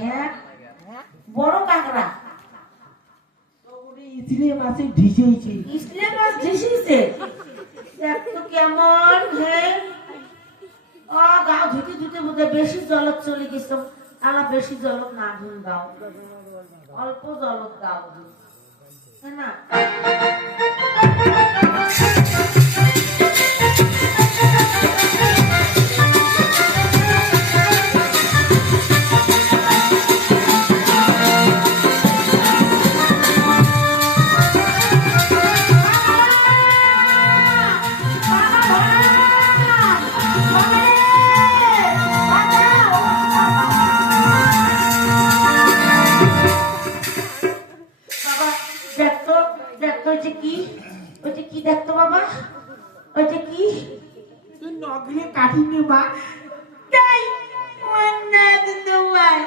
হ্যাঁ বড় কাঁকড়া ইসলে মাছে ঢিসেইছে। ইসলে মাছ ঢিসেইছে দেখ তো কেমন হ্যাঁ গাও ধুতে ধুতে বোধ বেশি জলত চলে গেছ আমরা বেশি জলত না ধুন গাও অল্প জলত গাও হ্যাঁ না দেখতো বাবা ওইটা কি তুই নগলে কাটি নেবা তাই মন্না দুয়াই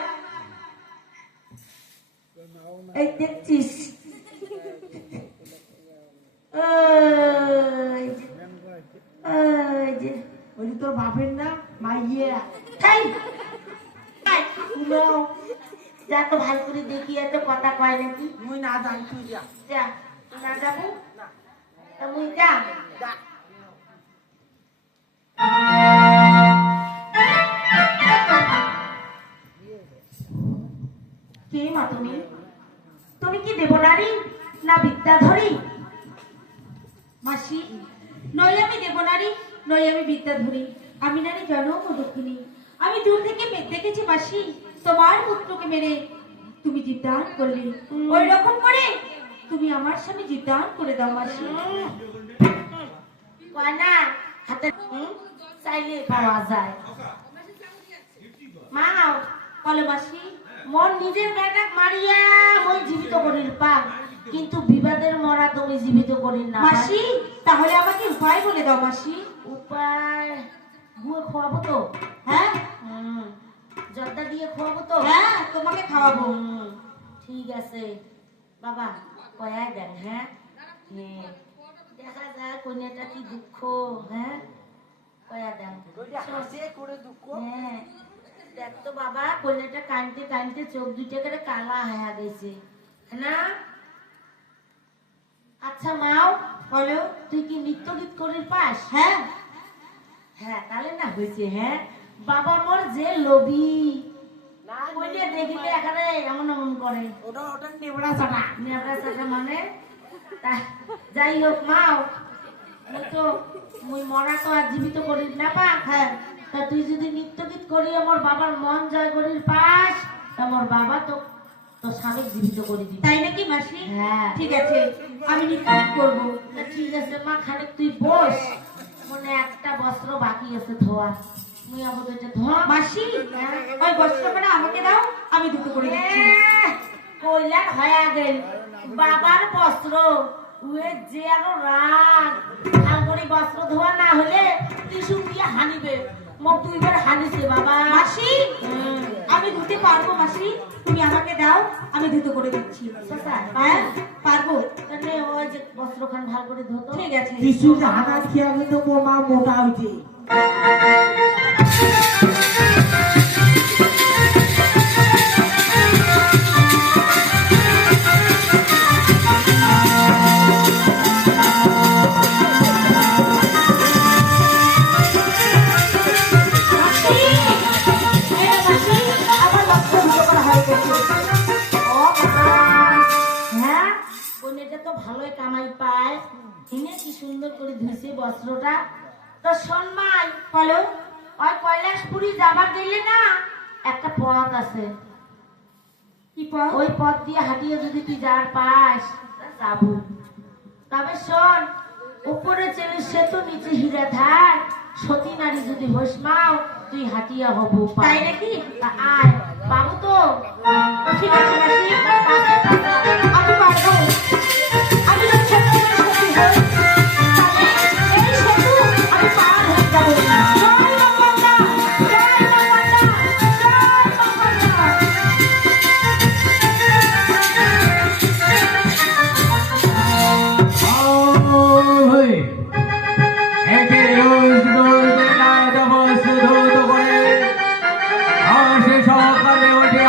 এই দেখছিস ওই তোর বাপের না মাইয়ে তাই যা তো ভালো করে দেখি এত কথা কয় নাকি মুই না জানি তুই যা যা না যাবো মুই যা কে মা তুমি তুমি কি দেবনারী না বিদ্যাধরী মাসি নই আমি দেবনারী নই আমি বিদ্যাধরী আমি নারী জনক ও দক্ষিণী আমি দূর থেকে দেখেছি মাসি তোমার পুত্রকে মেরে তুমি জীবদান করলে ওই রকম করে তুমি আমার স্বামী জীবদান করে দাও মাসি কয়না হাতে চাইলে পাওয়া যায় মা বলে মাসি মন নিজের বেটা মারিয়া মই জীবিত করিল পা কিন্তু বিবাদের মরা তুমি জীবিত করিল না মাসি তাহলে আমাকে উপায় বলে দাও মাসি উপায় গুয়ে খাওয়াবো তো হ্যাঁ জর্দা দিয়ে খাওয়াবো তো হ্যাঁ তোমাকে খাওয়াবো ঠিক আছে বাবা কয়াই দেন হ্যাঁ দেখা যায় কন্যাটা কি দুঃখ হ্যাঁ কয়া দেন করে দুঃখ হ্যাঁ দেখ তো বাবা কন্যাটা কানতে কানতে চোখ দুইটা করে কালা হয়ে গেছে না আচ্ছা মাও বলো তুই কি নৃত্য গীত করির পাস হ্যাঁ হ্যাঁ তাহলে না হয়েছে হ্যাঁ বাবা মোর যে লোভী না কইলে দেখিলে এখানে এমন এমন করে ওটা নেবড়া ছাড়া নেবড়া ছাড়া মানে যাই হোক মাও মুই মরা তো আর জীবিত করিস না পা হ্যাঁ তা তুই যদি নৃত্য গীত করি আমার বাবার মন জয় করিস পাস আমার বাবা তো তো স্বামী জীবিত করে দিবি তাই নাকি মাসি হ্যাঁ ঠিক আছে আমি নৃত্য গীত করবো ঠিক আছে মা খানিক তুই বস মনে একটা বস্ত্র বাকি আছে ধোয়া মুই আমাদের ধোয়া মাসি ওই বস্ত্রটা আমাকে দাও আমি দুটো করে দিচ্ছি কইলার হয়ে গেল বাবার বস্ত্র উয়ে যে আরো রাগ আলগরি বস্ত্র ধোয়া না হলে টিস্যু দিয়ে হানিবে মো দুইবার হানিছে বাবা মাসি আমি ধুতে পারবো মাসি তুমি আমাকে দাও আমি ধুতে করে দিচ্ছি হ্যাঁ পারবো তাহলে ওই যে বস্ত্রখান ভালো করে ধুতো ঠিক আছে টিস্যু হানা খেয়া কিন্তু মা মোটা হইছে ভালোই কামাই পায় কিনে কি সুন্দর করে ধুইছে বস্ত্রটা তো সম্মান বলো ওই কৈলাসপুরি যাবার গেলে না একটা পথ আছে কি পথ ওই পথ দিয়ে হাঁটিয়ে যদি তুই যার পাস যাবো তবে শোন উপরে চেলে সেতু নিচে হীরা ধার সতী নারী যদি হোস মাও তুই হাঁটিয়া হবো তাই নাকি আয় বাবু তো ঠিক আছে আমি পারবো আমি তো ছোট সতী হই তাহলে এই সেতু আমি পার হয়ে যাবো জয় বাবা জয় বাবা জয় বাবা একে রোজ রোজ বেলায় দেব শুধু করে আর সে সকালে উঠে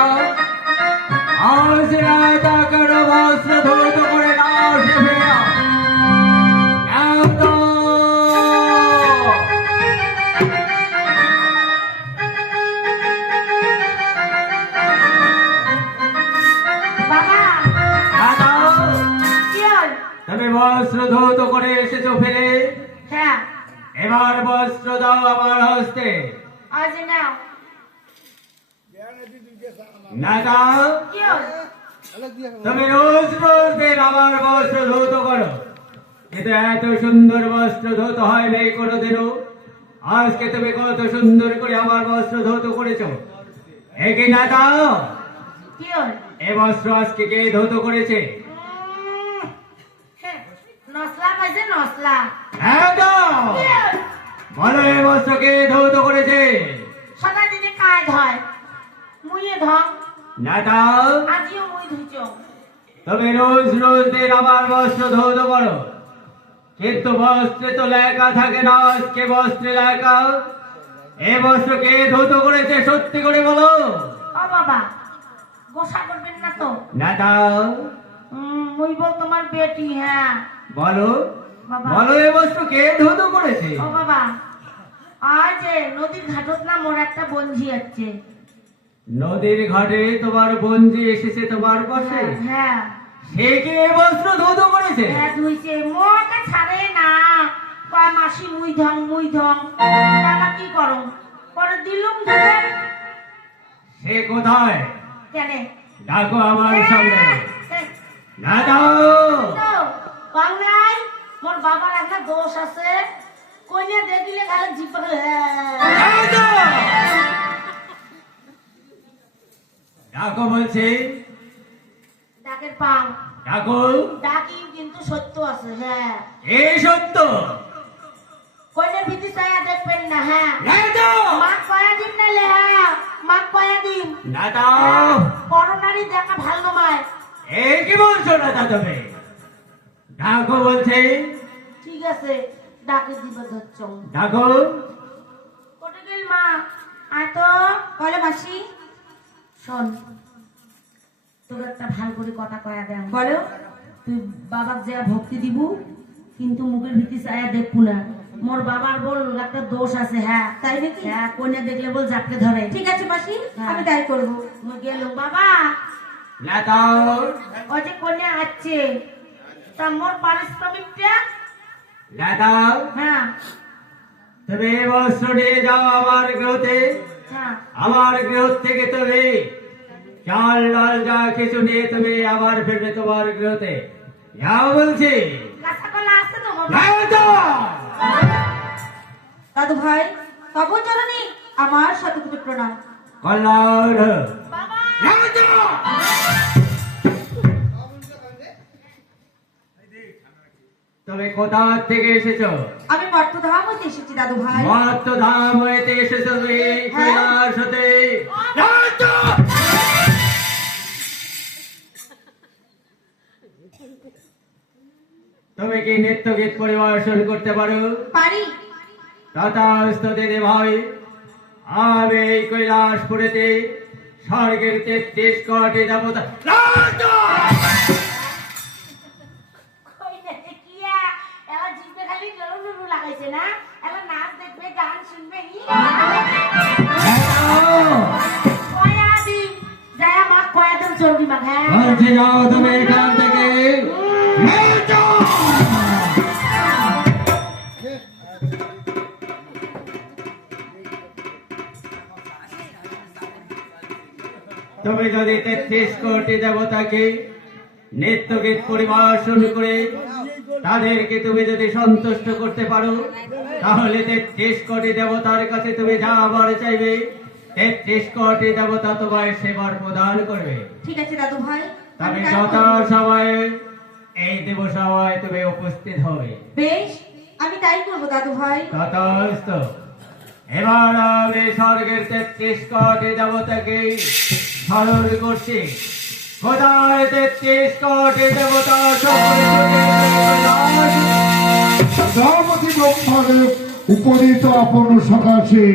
ফেলে হ্যাঁ এবার বস্ত্র দাও আমার হস্তে। আজ নাও। না দাও, কি হল? তুমি রোজ রোজ দিন আমার বস্ত্র ধৌত করো, কিন্তু এত সুন্দর বস্ত্র ধৌত হয় নাই কোনোদিনও। আজকে তুমি কত সুন্দর করে আমার বস্ত্র ধৌত করেছো, একে না দাও। কি হল? এ বস্ত্র আজকে কে ধৌত করেছে? হ্যাঁ, নসলা পাইছে নসলা। হ্যাঁ দাও, কি হল? বলো এ বস্ত্র কে ধৌত করেছে? সদাই দিনে কাজ হয় মুইয়ে ধং, না দাও, আজিও মুই ধুইছ। তুমি রোজ রোজ দিন আমার বস্ত্র ধৌত করো, কিন্তু বস্ত্রে তো লেখা থাকে না আজকে বস্ত্রে লেখা। এ বস্ত্র কে ধৌত করেছে সত্যি করে বলো। ও বাবা, গোসা করবেন না তো? না দাও, মুই বল তোমার বেটি। হ্যাঁ বলো বাবা। বলো এ বস্ত্র কে ধৌত করেছে? ও বাবা, আজ নদীর ঘাটত না মোর একটা বঞ্জি আছে। নদীর ঘাটে তোমার বঞ্জি এসেছে তোমার পাশে, হ্যাঁ সে কি এ বস্ত্র ধৌত করেছে? হ্যাঁ ধুইছে, মোকে ছাড়ে না। কয় মাসি মুই ধং বাবা কি করো? পরে দিলুম ধরে। সে কোথায়? কেন? ডাকো আমার সঙ্গে। হ্যাঁ, না দাও, তো বাংলায় মোর বাবার একটা দোষ আছে। কইনে দেখিলে খালি জিপা না দাও। ডাকো বলছি, ডাকের পাং ডাকো। ডাকি, কিন্তু সত্য আছে। হ্যাঁ এ সত্য। কইনের ভিতর ছায়া দেখবেন না। হ্যাঁ না দাও, মাক কয়া দিন নাইলে। হ্যাঁ মাক কয়া দিন। না দাও। করোনারি দেখা ভালো নয়। এ কি বলছো না তা তুমি? ডাকো বলছি, ঠিক আছে, ডাকে দিবে ধরছ। ডাকো। কোটে গেল মা? আয় তো। বলে মাসি, শোন, তোকে একটা ভাল করে কথা কয়া দেন। বলো। তুই বাবার যা ভক্তি দিব, কিন্তু মুখের ভিতর ছায়া দেখবো না। মোর বাবার বল একটা দোষ আছে। হ্যাঁ তাই নাকি? হ্যাঁ, কন্যা দেখলে বল জাপকে ধরে। ঠিক আছে মাসি, আমি তাই করবো। মুই গেলুম। বাবা, না দাও, ও যে কন্যা আছে, তা মোর পারিশ্রমিকটা? না দাও। হ্যাঁ তুমি এ বস্ত্র নিয়ে যাও আমার গৃহতে। হ্যাঁ আমার গৃহ থেকে তুমি চাল ডাল যা কিছু নিয়ে তুমি আবার ফিরবে তোমার গৃহতে। যাও বলছি। কাঁচা কলা আছে তো বাবা? যাও তো। দাদু ভাই, তবু জননী আমার শতকোটি প্রণাম। কল্যাণ। বাবা, যাও তো। তুমি কোথা থেকে এসেছো? আমি মর্তধাম হতে এসেছি দাদু ভাই। মর্ত ধাম হইতে এসেছো তুমি হ্যাঁ। কৈলাস হতে। যাও তো। তুমি কি নৃত্য গীত পরিবেশন করতে পারো? পারি। তথাস্তু দিদি ভাই, আমি এই কৈলাসপুরেতে স্বর্গের 33 কোটি দেবতা। যাও তো। কই না দেখিয়া, এলা জিভে খালি লুলু লাগাইছে না? এলা নাচ দেখবে, গান শুনবে। কয়া দিন যায় আমার কয়া দিন চলবি মা। হ্যাঁ বলছি যাও তুমি এখান থেকে। যাও তো। তুমি যদি 33 কোটি দেবতাকে নৃত্য গীত পরিবেশন করে তাদেরকে তুমি যদি সন্তুষ্ট করতে পারো, তাহলে 33 কোটি দেবতার কাছে তুমি যা আবার চাইবে 33 কোটি দেবতা তোমায় সেবার প্রদান করবে। ঠিক আছে দাদু ভাই, তবে যথা সময়ে এই দিবসভায় তুমি উপস্থিত হবে। বেশ, আমি তাই করবো দাদু ভাই। তথাস্তু। এবার আমি স্বর্গের 33 কোটি দেবতাকে স্মরণ করছি। কোথায় 33 কোটি দেবতা? প্রজাপতি ব্রহ্মাদেব উপনীত আপন সকাশে